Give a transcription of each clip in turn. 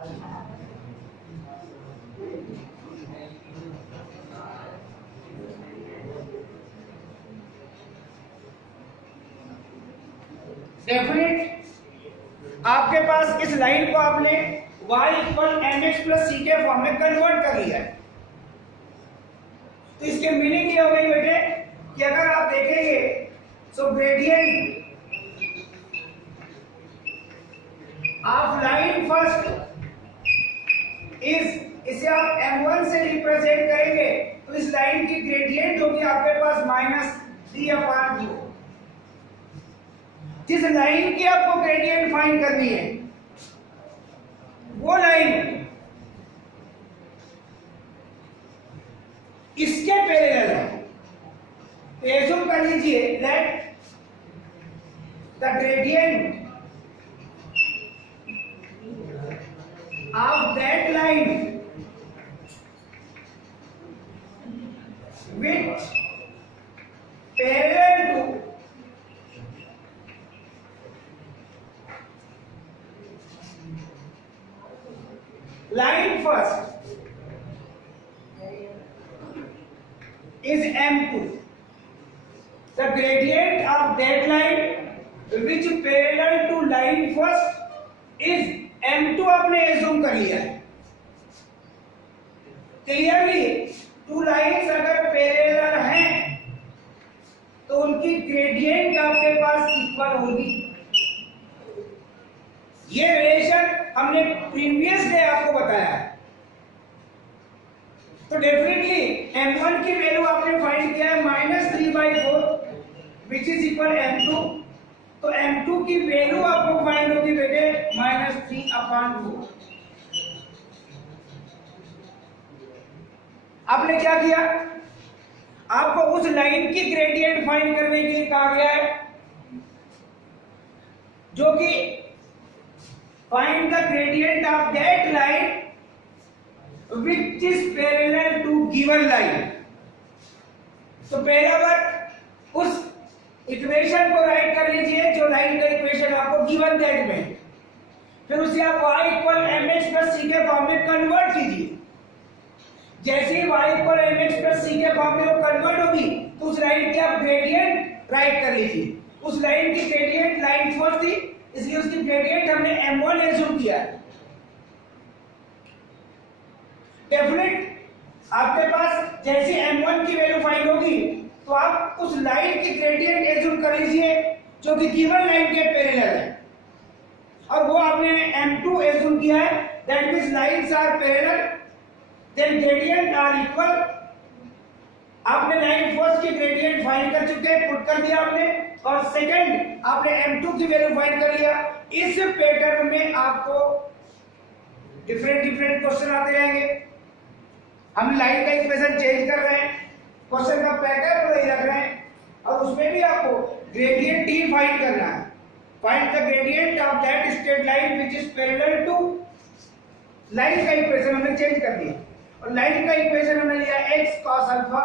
Definite आपके पास इस line को आपने y इक्वल mx प्लस सी के फॉर्म में कन्वर्ट कर लिया है। तो इसके मीनिंग ये हो गई बेटे कि अगर आप देखेंगे so gradient of line first is, इसे आप m1 से रिप्रेजेंट करेंगे तो इस लाइन की ग्रेडियंट होगी आपके पास -3/2। जिस लाइन की आपको ग्रेडियंट फाइंड करनी है वो लाइन इसके पैरेलल है। तो एज्यूम कर लीजिए that the gradient of that line which parallel to line first is M2. The gradient of that line which parallel to line first is M2 आपने assume कर लिया है। Clearly टू लाइन्स अगर parallel हैं तो उनकी ग्रेडियंट आपके पास equal होगी। ये रिलेशन हमने प्रीवियस डे आपको बताया है। तो डेफिनेटली m1 की वैल्यू आपने फाइंड किया है -3/4 विच इज इक्वल m2। तो m2 की वैल्यू आपको फाइंड होगी बेटे -3/2। आपने क्या किया, आपको उस लाइन की ग्रेडियंट फाइंड करने के लिए कहा गया है जो कि find the gradient of that line which is parallel to given line. तो पहला बार उस इक्वेशन को राइट कर लीजिए जो लाइन का इक्वेशन आपको गिवन दैट में, फिर उसे आप y इक्वल mx प्लस सी के फॉर्म में कन्वर्ट कीजिए। जैसे ही y इक्वल mx प्लस सी के फॉर्म में वो कन्वर्ट होगी तो उस लाइन की आप ग्रेडियंट राइट कर लीजिए। उस लाइन की ग्रेडियंट लाइन फर्स्ट थी इसलिए उसकी ग्रेडियंट हमने m1 एज्यूम किया है। डेफिनेट आपके पास जैसे m1 की वैल्यू फाइंड होगी तो आप उस लाइन की ग्रेडियंट एज्यूम कर लीजिए जो कि गिवन लाइन के पैरेलल है, और वो आपने m2 एज्यूम किया है। That means lines are parallel then gradient are equal. आपने लाइन फर्स्ट की ग्रेडियंट फाइंड कर चुके हैं, पुट कर दिया आपने, और सेकंड आपने m2 की वैल्यू फाइंड कर लिया। इस पैटर्न में आपको डिफरेंट क्वेश्चन आते रहेंगे। हम लाइन का इक्वेशन चेंज कर रहे हैं, क्वेश्चन का पैटर्न वही रख रहे हैं, और उसमें भी आपको ग्रेडियंट ही फाइंड करना है। Find the gradient of that straight line which is parallel to. Line का इक्वेशन हमने चेंज कर दिया और लाइन का इक्वेशन हमने लिया x cos alpha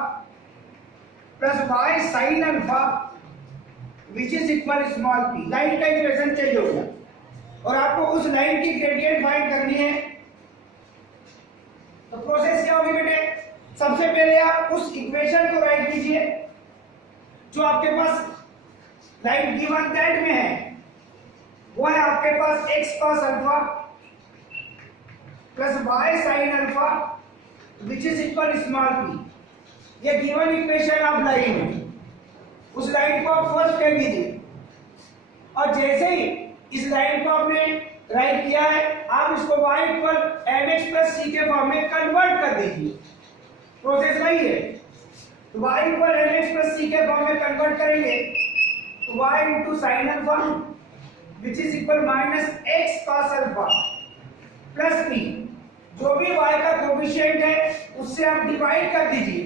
plus y sin alpha which is equal small p। Line का इक्वेशन चेंज हो गया और आपको उस लाइन की ग्रेडियंट फाइंड करनी है। तो प्रोसेस क्या होगी बेटे, सबसे पहले आप उस इक्वेशन को राइट कीजिए जो आपके पास लाइन गिवन दैट में है। वो है आपके पास x cos alpha plus y sin alpha which is equal small p। ये गिवन इक्वेशन ऑफ लाइन है, उस लाइन को आप फर्स्ट कर दीजिए, और जैसे ही इस लाइन को आपने राइट किया है आप इसको y इक्वल mx प्लस सी के फॉर्म में कन्वर्ट कर दीजिए। प्रोसेस वही है। तो y इक्वल mx प्लस सी के फॉर्म में कन्वर्ट करेंगे तो y into sine alpha which is equal minus x cos alpha plus p। जो भी y का कोफिशिएंट है उससे आप डिवाइड कर दीजिए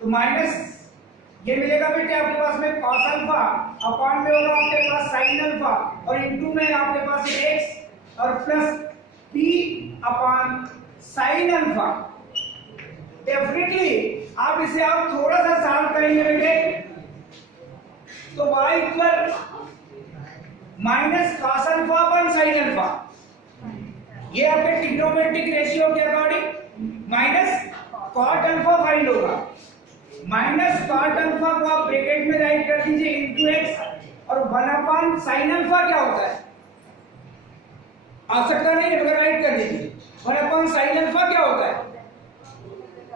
तो माइनस ये मिलेगा बेटे आपके पास में cos अल्फा अपॉन में होगा आपके पास sin अल्फा और इनटू में आपके पास x और plus p upon sin alpha. Definitely आप इसे आप थोड़ा सा सॉल्व करेंगे बेटे तो y equal minus cos alpha upon sin alpha. ये आपके ट्रिग्नोमेट्रिक रेशियो के according minus cot alpha find होगा। माइनस कॉट अल्फा को आप ब्रैकेट में राइट कर दीजिए इनटू एक्स, और 1 साइन अल्फा क्या होता है, आवश्यकता नहीं है मगर राइट कर दीजिए। 1 साइन अल्फा क्या होता है,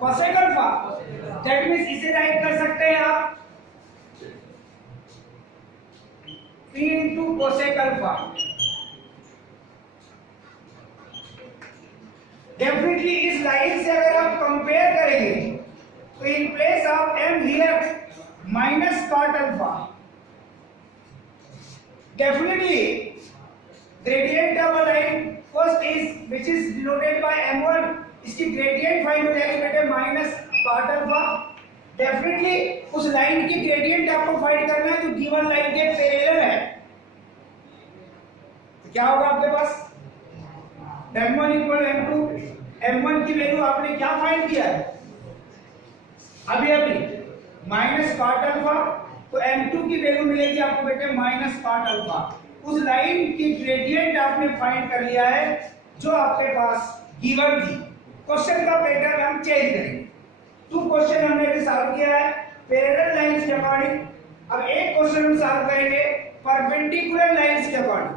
कोसेक अल्फा। दैट मींस इसे राइट कर सकते हैं आप P into cosec alpha. Definitely इस लाइन से अगर आप कंपेयर करेंगे तो in place of m here minus cot alpha, definitely gradient of a line first is which is denoted by m1, इसकी ग्रेडियंट फाइंड हो जाएगी बेटे माइनस कॉट अल्फा। डेफिनेटली उस लाइन की ग्रेडियंट आपको फाइंड करना है जो गिवन लाइन के पैरेलल है। तो क्या होगा आपके पास m1 इक्वल m2। m1 की वैल्यू आपने क्या फाइंड किया है अभी माइनस कॉट अल्फा, तो m2 की वैल्यू मिलेगी आपको बेटे माइनस कॉट अल्फा। उस लाइन की ग्रेडियंट आपने फाइंड कर लिया है जो आपके पास गिवन थी। क्वेश्चन का पैटर्न हम चेंज करेंगे। 2 क्वेश्चन हमने भी सॉल्व किया है पैरेलल लाइंस के अकॉर्डिंग। अब एक क्वेश्चन हम सॉल्व करेंगे परपेंडिकुलर लाइंस के according.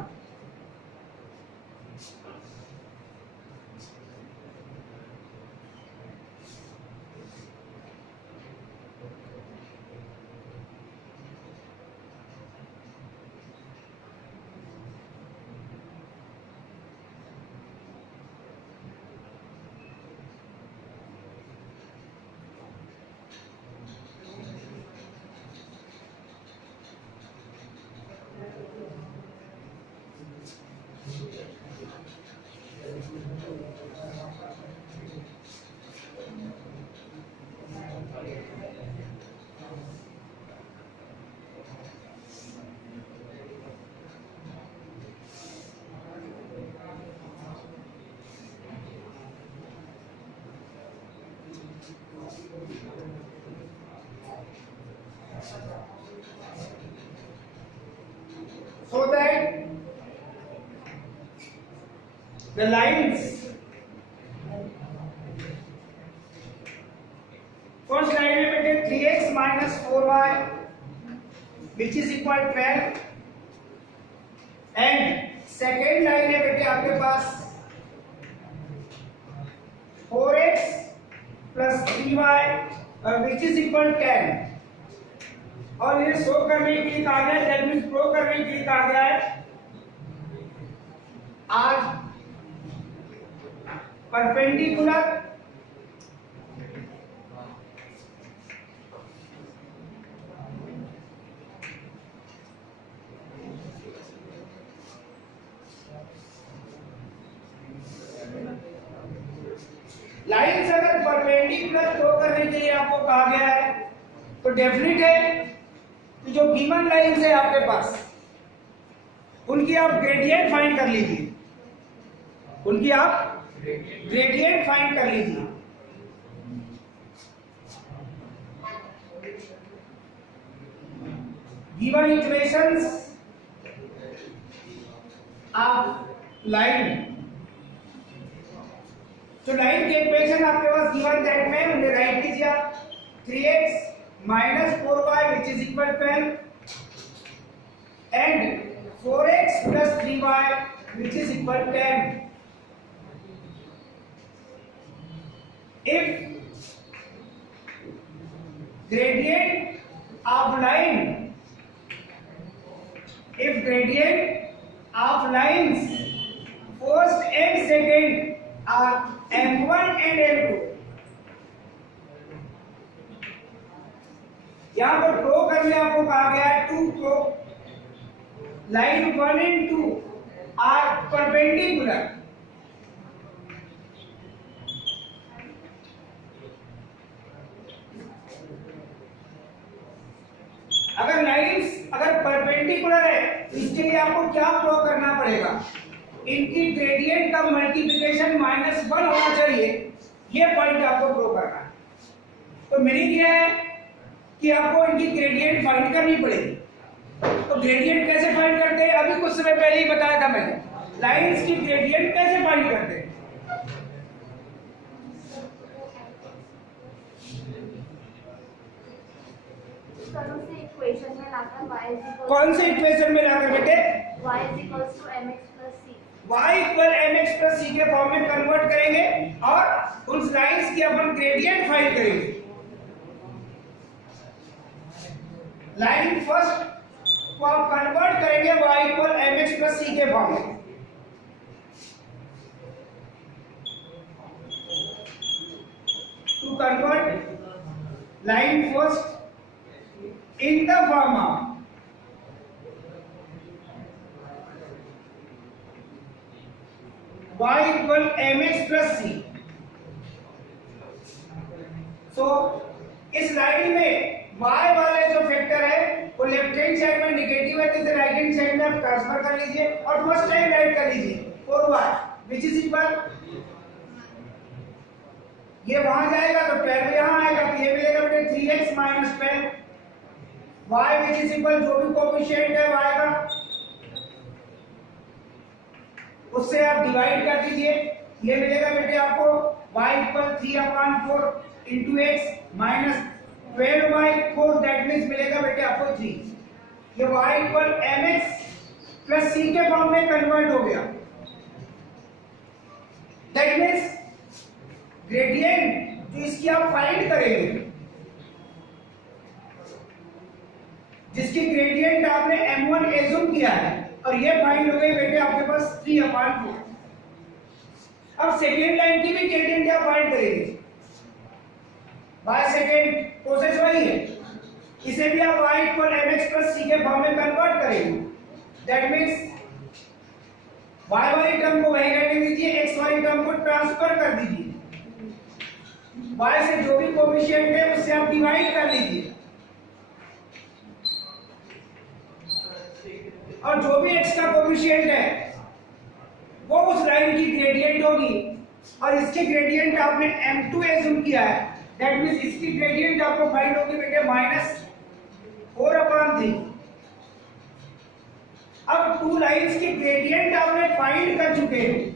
So that the lines, first line में बेटे 3x minus 4y which is equal 12, and second line है बेटे आपके पास 4x plus 3y which is equal 10। और ये शो करने के लिए कहा गया है, दैट मींस प्रो करने के लिए कहा गया है आज परपेंडिकुलर लाइंस अगर परपेंडिकुलर शो करने के लिए आपको कहा गया है तो डेफिनेट है कि जो गिवन लाइंस है आपके पास उनकी आप ग्रेडियंट फाइंड कर लीजिए, उनकी आप ग्रेडियंट फाइंड कर लीजिए। गिवन इक्वेशंस ऑफ लाइन, तो लाइन के इक्वेशन आपके पास गिवन दैट में उन्हें राइट कीजिए आप 3x minus 4y which is equal to 12 and 4x plus 3y which is equal to 10. If gradient of line, if gradient of lines first and second are m1 and m2, यहां पर pro करने आपको कहा गया है 2 प्रो, line 1 and 2 are perpendicular. अगर lines अगर परपेंडिकुलर है तो इसके लिए आपको क्या प्रो करना पड़ेगा, इनकी ग्रेडियंट का मल्टीप्लिकेशन -1 होना चाहिए, ये पॉइंट आपको प्रो करना है। तो मीनिंग क्या है कि आपको इनकी ग्रेडियंट फाइंड करनी पड़ेगी। तो ग्रेडियंट कैसे फाइंड करते हैं, अभी कुछ समय पहले ही बताया था मैंने। लाइंस की ग्रेडियंट कैसे फाइंड करते हैं, इक्वेशन में लाकर y is equal कौन से इक्वेशन में लाकर बेटे? y is equals to mx plus c। y equal mx plus c के फॉर्म में कन्वर्ट करेंगे और उस लाइंस की अपन ग्रेडियंट फाइंड करेंगे। लाइन फर्स्ट को आप कन्वर्ट करेंगे y equal mx plus c के फॉर्म में। To convert line first in the form of y equal mx plus c। So इस लाइन में y वाले जो फैक्टर है वो लेफ्ट हैंड साइड में नेगेटिव है, तो इसे राइट हैंड साइड में आप ट्रांसफर कर लीजिए और फर्स्ट टाइम राइट कर लीजिए 4y विच इज इक्वल, ये वहां जाएगा तो 12 यहां आएगा, तो ये मिलेगा बेटे 3x minus 12 y which is equal, जो भी कोएफिशिएंट है y का उससे आप डिवाइड कर दीजिए, ये मिलेगा बेटे आपको y equal 3/4 into x minus 12/4, that means मिलेगा बेटे आपको 3। ये y equal mx plus c के फॉर्म में कन्वर्ट हो गया। दैट मीन्स ग्रेडियंट जो इसकी आप फाइंड करेंगे, जिसकी ग्रेडियंट आपने m1 एज्यूम किया है और ये फाइंड हो गई बेटे आपके पास 3/4। अब सेकेंड लाइन की भी ग्रेडियंट आप फाइंड करेंगे, बाय सेकेंड प्रोसेस वही है, इसे भी आप y equal mx plus c के फॉर्म में कन्वर्ट करेंगे। दैट मीन्स y वाली टर्म को वही रहने दीजिए, x वाली टर्म को ट्रांसफर कर दीजिए, y से जो भी कोएफिशिएंट है उससे आप डिवाइड कर लीजिए और जो भी x का कोएफिशिएंट है वो उस लाइन की ग्रेडियंट होगी और इसके ग्रेडियंट आपने m2 एज्यूम किया है, दैट मींस इसकी ग्रेडियंट आपको फाइंड होगी बेटे -4/3। अब टू लाइंस की ग्रेडियंट आपने फाइंड कर चुके हैं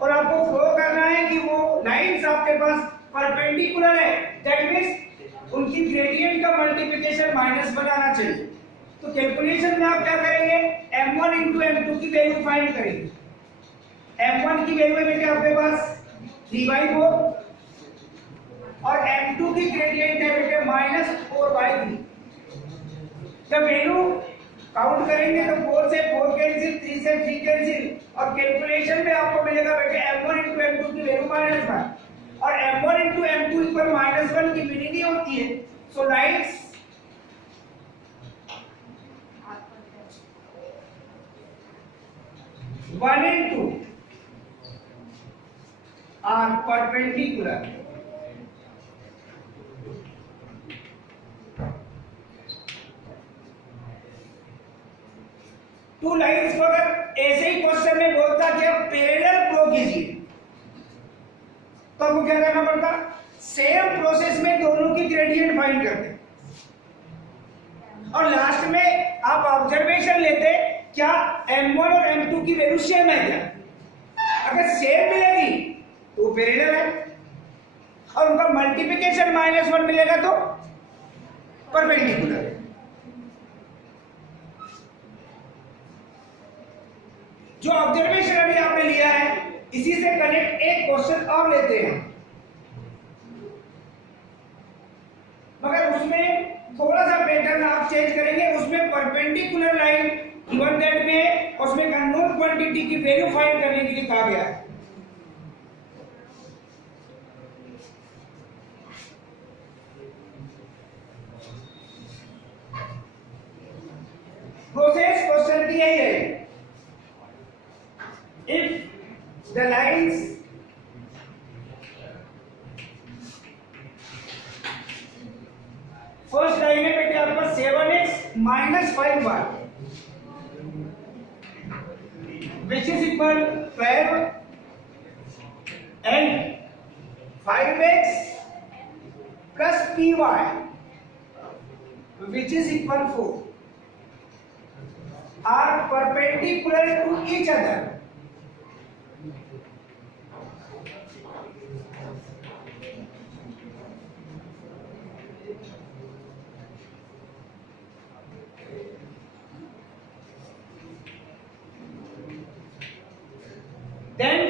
और आपको फ्लो करना है कि वो लाइंस आपके पास परपेंडिकुलर है, दैट मींस उनकी ग्रेडियंट का मल्टीप्लिकेशन माइनस बनाना चाहिए। तो कैलकुलेशन में आप क्या करेंगे, m1 into m2 की वैल्यू फाइंड करेंगे। m1 की वैल्यू है बेटे आपके पास 3/4 और m2 की ग्रेडियंट है बेटे -4/3। जब वैल्यू काउंट करेंगे तो 4 से 4 कैंसिल, 3 से 3 कैंसिल और कैलकुलेशन में आपको मिलेगा बेटे m1 into m2 की वैल्यू -1 और m1 into m2 इक्वल -1 की मीनिंग ही होती है। So lines one and two are perpendicular. Two lines को अगर ऐसे ही क्वेश्चन में बोलता कि आप पैरेलल फ्लो कीजिए तो आपको क्या करना पड़ता, सेम प्रोसेस में दोनों की ग्रेडियंट फाइंड करते और लास्ट में आप ऑब्जर्वेशन लेते क्या m1 और m2 की वैल्यू सेम है क्या, अगर सेम मिलेगी तो पैरेलल है और उनका मल्टीप्लिकेशन -1 मिलेगा तो परपेंडिकुलर है। जो ऑब्जर्वेशन अभी आपने लिया है इसी से कनेक्ट एक क्वेश्चन और लेते हैं, मगर उसमें थोड़ा सा पैटर्न आप चेंज करेंगे, उसमें परपेंडिकुलर लाइन गिवन दैट में उसमें अननोन क्वांटिटी की वैल्यू फाइंड करने के लिए कहा गया है। प्रोसेस क्वेश्चन की यही है, if the lines first line है बेटे आपका 7x - 5y which is equal 12 and 5x plus py which is equal 4 are perpendicular to each other.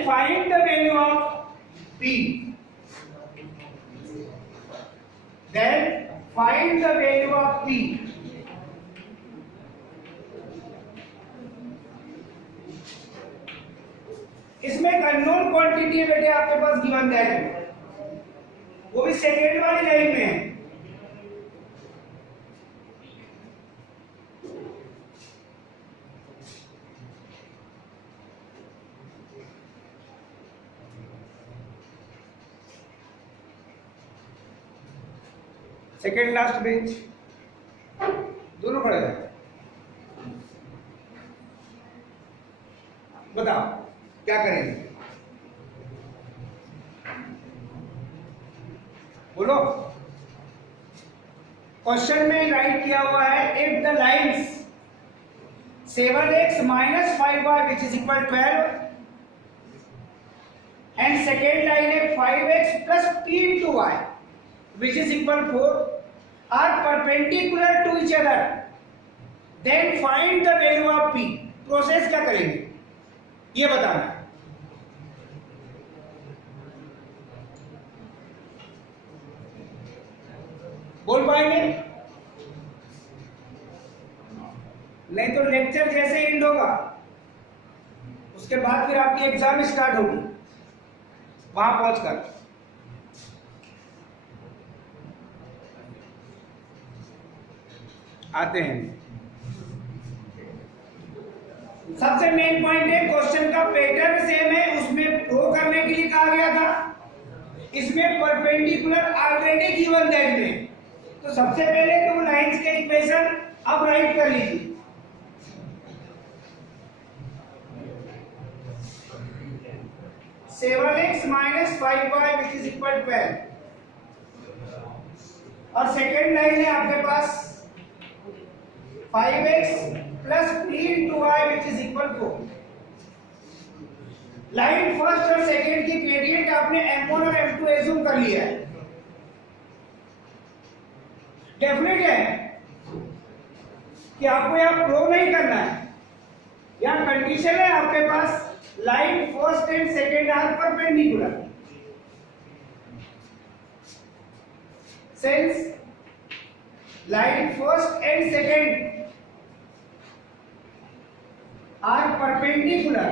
find the value of P. Then find the value of P. इसमें एक unknown quantity है बेटे आपके पास given that में, वो भी second वाली line में है। सेकेंड लास्ट पेज दोनों पढ़े जाए। बताओ क्या करेंगे, बोलो। क्वेश्चन में राइट किया हुआ है if the lines 7x minus 5y which is equal 12 and second line है 5x plus p into y which is equal 4 are perpendicular to each other, then find the value of p. Process क्या करेंगे ये बताना है। बोल पाएंगे? नहीं तो लेक्चर जैसे एंड होगा उसके बाद फिर आपकी एग्जाम स्टार्ट होगी, वहां पहुंचकर आते हैं। सबसे मेन पॉइंट है क्वेश्चन का पैटर्न सेम है, उसमें प्रो करने के लिए कहा गया था, इसमें परपेंडिकुलर ऑलरेडी गिवन दैट में। तो सबसे पहले तो लाइंस के इक्वेशन अब राइट कर लीजिए। Seven x minus 5y which is equal 12 और सेकेंड लाइन है आपके पास 5x plus 3 into y which is equal 4। Line first और सेकेंड की ग्रेडियंट आपने m1 और m2 एज्यूम कर लिया है। डेफिनेट है कि आपको यहां प्रूव नहीं करना है, यहां कंडीशन है आपके पास line first and second are perpendicular, since line first and second are perpendicular,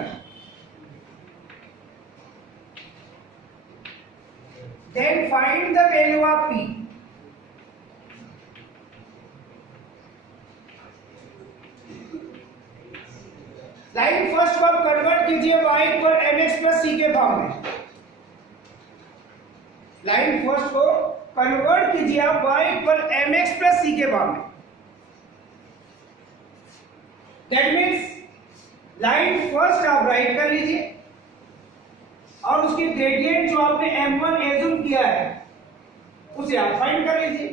then find the value of p. Line first को कन्वर्ट कीजिए y equal mx plus c के फॉर्म में। लाइन फर्स्ट को convert कीजिए आप y equal mx plus c के form में। That means line first आप राइट कर लीजिए और उसकी ग्रेडियंट जो आपने m1 एज्यूम किया है उसे आप फाइंड कर लीजिए।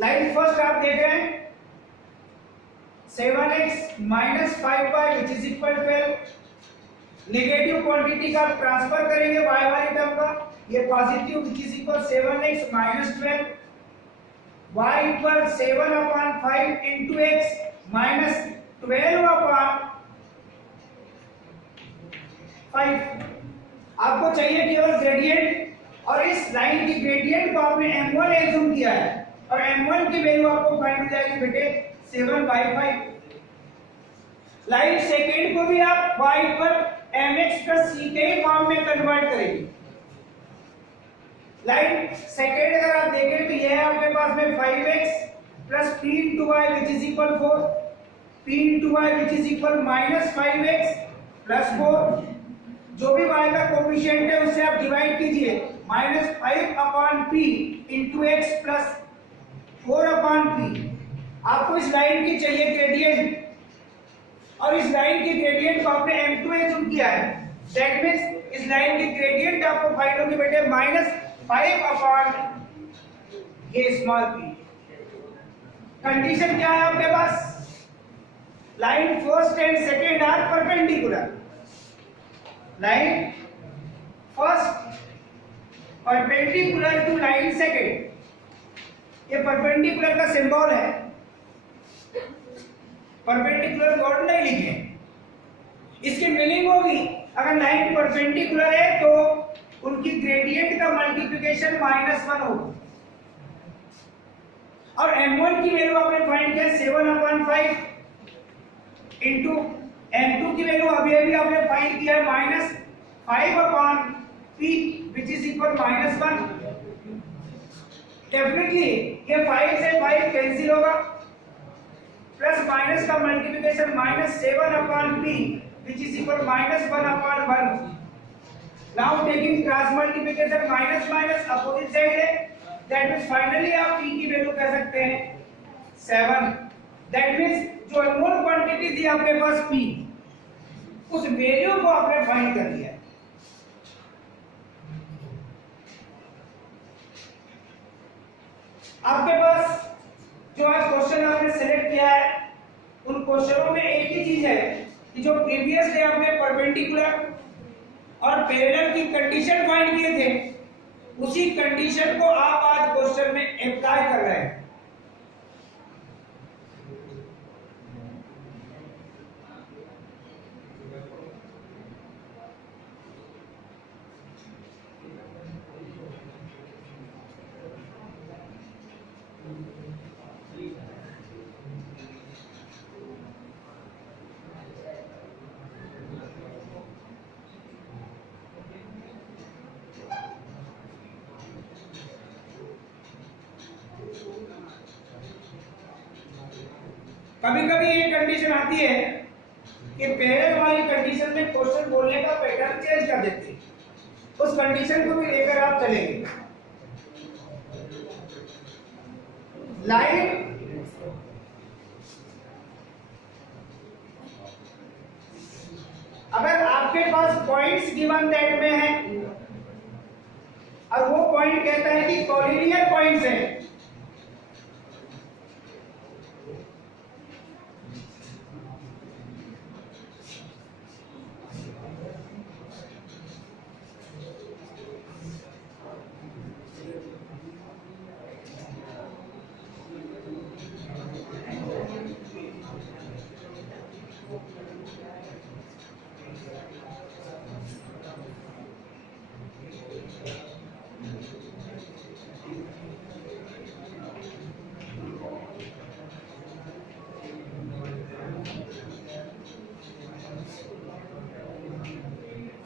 लाइन फर्स्ट आप देख रहे हैं 7x minus 5y which is equal 12। Negative quantity का ट्रांसफर करेंगे y वाली टर्म का, ये positive which is equal 7x minus 12 y equal 7 upon 5 into x minus 12 upon 5। आपको चाहिए केवल ग्रेडियंट और इस लाइन की ग्रेडियंट को आपने m1 एज्यूम किया है और m1 की वैल्यू आपको फाइंड हो जाएगी बेटे 7/5। लाइन सेकेंड को भी आप y equal mx plus c के फॉर्म में कन्वर्ट करेंगे। लाइन सेकेंड अगर आप देखें तो यह है आपके पास में 5x plus p into Y which is equal 4, p into Y which is equal minus 5x plus 4। जो भी y का कोफिशिएंट है उससे आप डिवाइड कीजिए, minus 5 upon p into x plus 4 upon p। आपको इस लाइन की चाहिए ग्रेडियंट और इस लाइन की ग्रेडियंट को आपने m2 एज्यूम किया है। दैट मींस इस लाइन की ग्रेडियंट आपको फाइंड होगी बेटे माइनस 5 अपॉन ये स्मॉल p। कंडीशन क्या है आपके पास? Line first and second are perpendicular. Line first perpendicular to line second, ये परपेंडिकुलर का सिंबल है, परपेंडिकुलर वर्ड नहीं लिखे, इसकी मीनिंग होगी अगर लाइन परपेंडिकुलर है तो उनकी ग्रेडियंट का मल्टीप्लिकेशन -1 होगा। और m1 की वैल्यू आपने फाइंड किया 7/5 इंटू m2 की वैल्यू अभी अभी आपने फाइंड किया -5/p which is equal -1। Definitely ये 5 से 5 कैंसिल होगा, प्लस माइनस का multiplication -7/p which is equal -1/1। Now taking cross multiplication minus minus opposite side है, दैट मींस फाइनली आप p की वैल्यू कह सकते हैं 7। दैट मींस जो अननोन क्वांटिटी थी आपके पास p, उस वैल्यू को आपने फाइंड कर लिया। आपके पास जो आज क्वेश्चन आपने सेलेक्ट किया है उन क्वेश्चनों में एक ही चीज है कि जो प्रीवियस डे आपने परपेंडिकुलर और पैरेलल की कंडीशन फाइंड किए थे, उसी कंडीशन को आप आज क्वेश्चन में अप्लाई कर रहे हैं। कभी कभी ये कंडीशन आती है कि पैरेलल वाली कंडीशन में क्वेश्चन बोलने का पैटर्न चेंज कर देते हैं, उस कंडीशन को भी लेकर आप चलेंगे। लाइन अगर आपके पास पॉइंट्स गिवन दैट में है और वो पॉइंट कहता है कि कॉलिनियर पॉइंट्स हैं,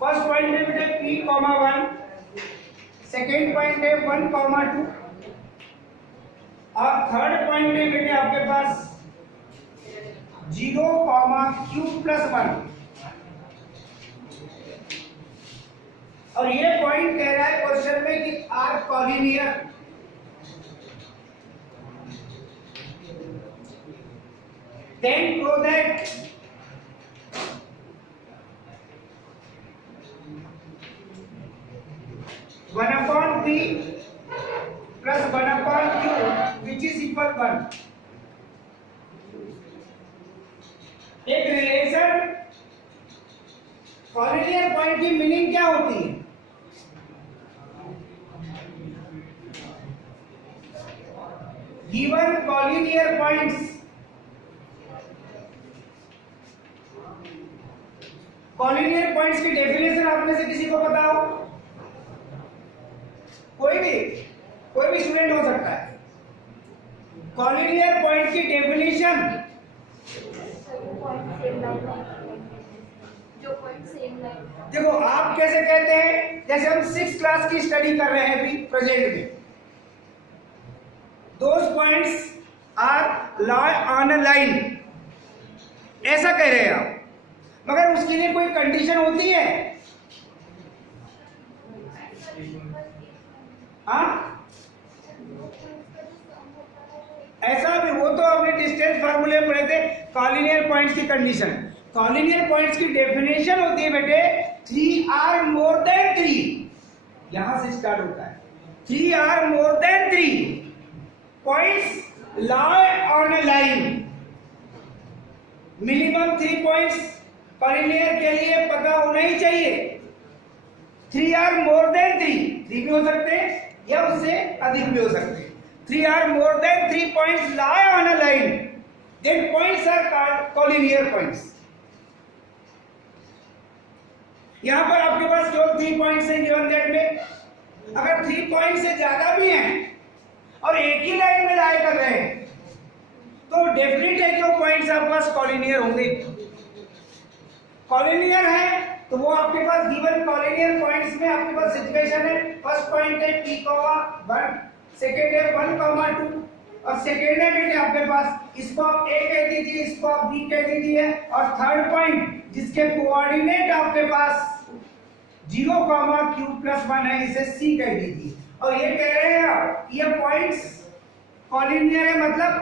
फर्स्ट पॉइंट है बेटे p,1, सेकेंड पॉइंट है 1,2 और थर्ड पॉइंट है बेटे आपके पास 0,q+1। और ये पॉइंट कह रहा है क्वेश्चन में कि are collinear. Then prove that 1/p plus 1/q which is equal 1। एक रिलेशन कॉलिनियर पॉइंट की मीनिंग क्या होती है? Given collinear points, collinear points की डेफिनेशन आप में से किसी को पता हो? कोई भी स्टूडेंट हो सकता है। कॉलिनियर पॉइंट की डेफिनेशन देखो, आप कैसे कहते हैं, जैसे हम 6th क्लास की स्टडी कर रहे हैं अभी प्रेजेंट में, those points are lie on a line, ऐसा कह रहे हैं आप। मगर उसके लिए कोई कंडीशन होती है? हाँ, ऐसा भी, वो तो आपने डिस्टेंस फार्मूले में पढ़े थे कॉलिनियर पॉइंट्स की कंडीशन। कॉलिनियर पॉइंट्स की डेफिनेशन होती है बेटे 3 आर मोर देन 3, यहां से स्टार्ट होता है। 3 or more than 3 points lie on a line. Minimum 3 points collinear के लिए पता होना ही चाहिए। 3 आर मोर देन 3 भी हो सकते हैं या उससे अधिक भी हो सकते हैं। 3 or more than 3 points lie on a line, then points are called collinear points. यहाँ पर आपके पास केवल 3 पॉइंट्स हैं गिवन दैट में। अगर 3 पॉइंट से ज्यादा भी हैं और एक ही लाइन में लाई कर रहे हैं तो डेफिनेट है कि वो पॉइंट्स आपके पास कॉलिनियर होंगे। कॉलिनियर है तो वो आपके पास गिवन कॉलिनियर पॉइंट्स में आपके पास सिचुएशन है। फर्स्ट पॉइंट है p,1, सेकेंड है 1,2 और सेकेंड है बेटे आपके पास इसको आप a कह दीजिए, इसको आप b कह दीजिए और थर्ड पॉइंट जिसके कोऑर्डिनेट आपके पास 0,q+1 है इसे c कह दीजिए। और ये कह रहे हैं आप ये पॉइंट्स कॉलिनियर है, मतलब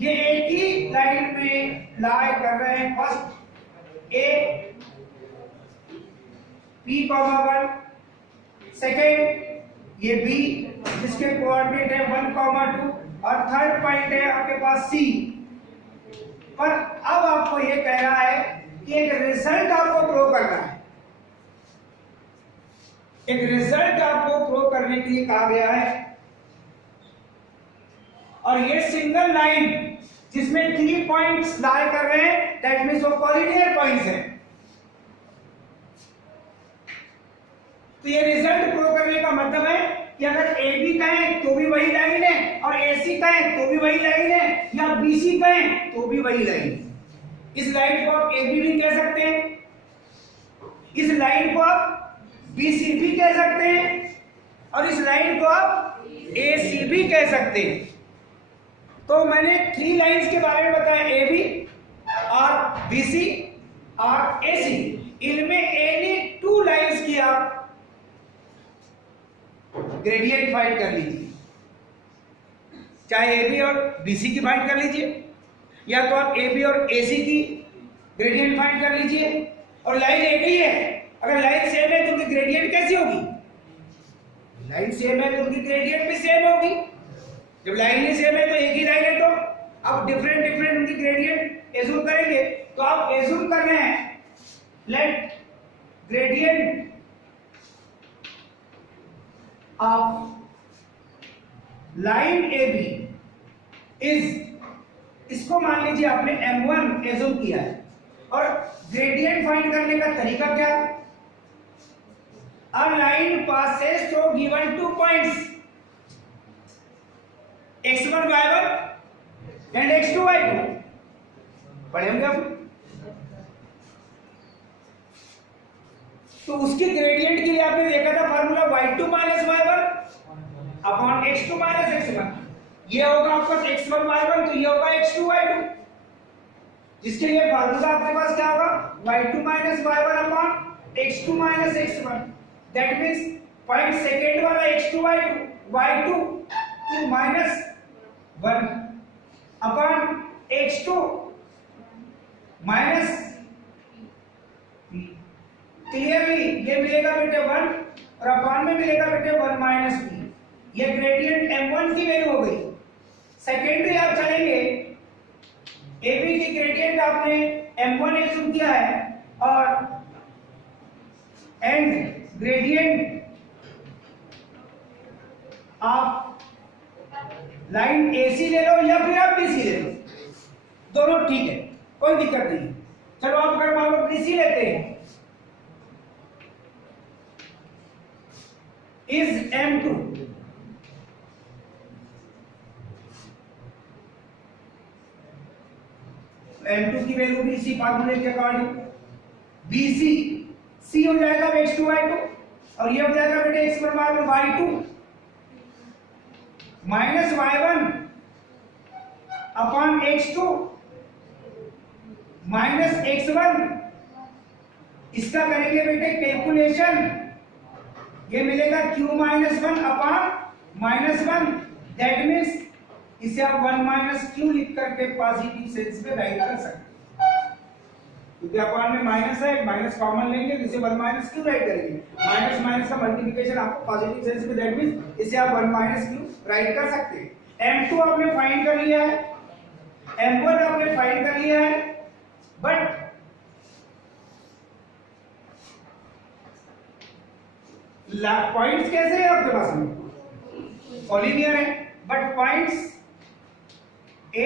ये एक ही लाइन में लाई कर रहे हैं। फर्स्ट a p,1, सेकेंड ये b जिसके कोऑर्डिनेट है 1,2 और थर्ड पॉइंट है आपके पास c। पर अब आपको ये कह रहा है कि एक रिजल्ट आपको प्रूव करना है। एक रिजल्ट आपको प्रूव करने के लिए कहा गया है और ये सिंगल लाइन जिसमें 3 पॉइंट्स लाई कर रहे हैं दैट मींस वो कॉलिनियर पॉइंट्स हैं। तो ये रिजल्ट प्रूव करने का मतलब है कि अगर AB कहें तो भी वही लाइन है और AC कहें तो भी वही लाइन है या BC कहें तो भी वही लाइन है। इस लाइन को आप AB भी कह सकते हैं, इस लाइन को आप BC भी कह सकते हैं और इस लाइन को आप AC भी कह सकते हैं। तो मैंने 3 लाइंस के बारे में बताया, AB और BC और AC। इनमें एनी 2 लाइंस की आप ग्रेडियंट फाइंड कर लीजिए, चाहे AB और BC की फाइंड कर लीजिए या तो आप AB और AC की ग्रेडियंट फाइंड कर लीजिए। और लाइन एक ही है, अगर लाइन सेम है तो उनकी ग्रेडियंट कैसी होगी? लाइन सेम है तो उनकी ग्रेडियंट भी सेम होगी। जब लाइन ही सेम है तो एक ही लाइन है तो आप डिफरेंट उनकी ग्रेडियंट एज्यूम करेंगे। तो आप एज्यूम कर रहे हैं let gradient of line AB is, इसको मान लीजिए आपने M1 एज्यूम किया है और ग्रेडियंट फाइंड करने का तरीका क्या है? A line passes through given 2 points x1 y1 and x2 y2। पढ़ेंगे हम तो उसकी ग्रेडियंट के लिए आपने देखा था formula y2 minus y1 upon x2 minus x1। ये होगा आपका x1 y1 तो ये होगा x2 y2, जिसके लिए फार्मूला आपके पास क्या होगा y2 minus y1 upon x2 minus x1। That means point second वाला x2 y2 2 minus 1 upon x2 minus, clearly ये मिलेगा बेटे 1 और अपॉन में मिलेगा बेटे 1 माइनस b। ये ग्रेडियंट m1 की वैल्यू हो गई। सेकेंडरी आप चलेंगे, AB की ग्रेडियंट आपने m1 एज्यूम किया है और एंड ग्रेडियंट आप लाइन AC ले लो या फिर आप BC ले लो, दोनों ठीक है, कोई दिक्कत नहीं। चलो आप अगर मान लो BC लेते हैं, इज M2 M2 की वैल्यू भी इसी फार्मूले के अकॉर्डिंग BC C हो जाएगा x2 y2 और ये हो जाएगा बेटे x1 y2 minus y1 upon x2 minus x1। इसका करेंगे बेटे कैलकुलेशन, ये मिलेगा q minus 1 upon minus 1। That means इसे आप 1 माइनस q लिख करके पॉजिटिव सेंस में राइट कर सकते हैं, क्योंकि अपॉन में माइनस है, माइनस कॉमन लेंगे तो इसे 1 माइनस q राइट करेंगे। माइनस माइनस का मल्टीप्लिकेशन आपको पॉजिटिव सेंस में, दैट मींस इसे आप 1 माइनस q राइट कर सकते हैं। M2 आपने फाइंड कर लिया है, M1 आपने फाइंड कर लिया है, बट पॉइंट्स कैसे हैं आपके पास में? कॉलिनियर है, but points A,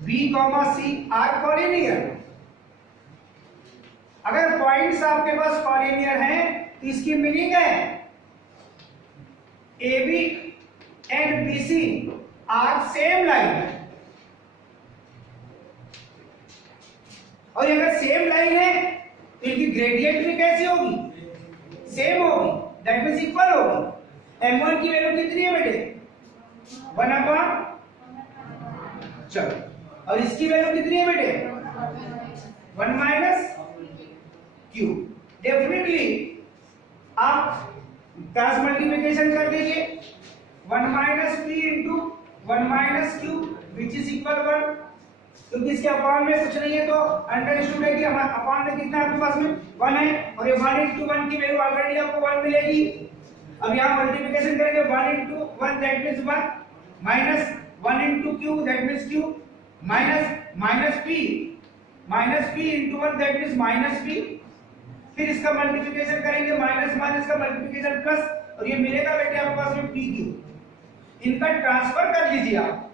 B, C are collinear. अगर पॉइंट्स आपके पास कॉलिनियर हैं तो इसकी मीनिंग है AB and BC are same line, और अगर सेम लाइन है तो इनकी ग्रेडियंट भी कैसी होगी, सेम होगी, दैट मींस इक्वल होगी। m1 की वैल्यू कितनी है बेटे, 1/, चलो, और इसकी वैल्यू कितनी है बेटे, 1 - q। डेफिनेटली आप क्रॉस मल्टीप्लिकेशन कर दीजिए, 1 - p into 1 - q which is equal 1, क्योंकि इसके अपॉन में कुछ नहीं है तो अंडरस्टूड है कि हमारे अपॉन में कितना आपके पास में 1 है, और ये 1 × 1 की वैल्यू ऑलरेडी आपको 1 मिलेगी। अब यहाँ मल्टीप्लिकेशन करेंगे 1 × 1 that means 1 minus 1 × q that means q minus p × 1 that means -p, फिर इसका मल्टीप्लिकेशन करेंगे माइनस का मल्टीप्लिकेशन प्लस, और ये मिलेगा बेटे आपके पास में pq। इनका ट्रांसफर कर लीजिए आप,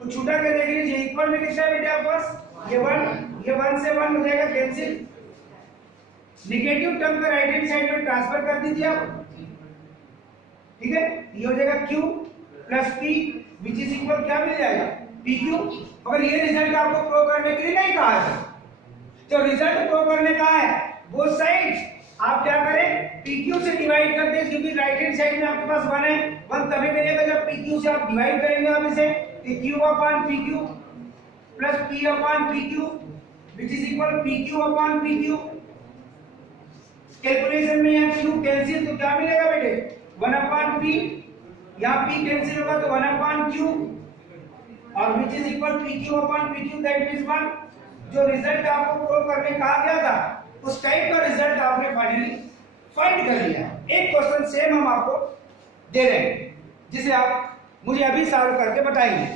तो छूटा के देख लीजिए, इक्वल में कितना है बेटे आपके पास, ये 1 से 1 हो जाएगा कैंसिल, नेगेटिव टर्म का राइट हैंड साइड में ट्रांसफर कर दीजिए आप, ठीक है, ये हो जाएगा q plus p which is equal क्या मिल जाएगा, pq। मगर ये रिजल्ट आपको प्रूव करने के लिए नहीं कहा है, जो रिजल्ट प्रूव करने का है वो साइड आप क्या करें, pq से डिवाइड कर दें, क्योंकि राइट हैंड साइड में आपके पास 1 है, 1 तभी मिलेगा जब pq से आप डिवाइड करेंगे आप इसे, q/pq plus p/pq which is equal pq/pq। Calculation में यहाँ q कैंसिल तो क्या मिलेगा बेटे, 1/p, यहाँ p कैंसिल होगा तो 1/q, और विच is equal pq/pq that means 1। जो रिजल्ट आपको प्रूव करने कहा गया था उस टाइप का रिजल्ट आपने फाइनली फाइंड कर लिया। एक क्वेश्चन सेम हम आपको दे रहे हैं जिसे आप मुझे अभी सॉल्व करके बताएंगे।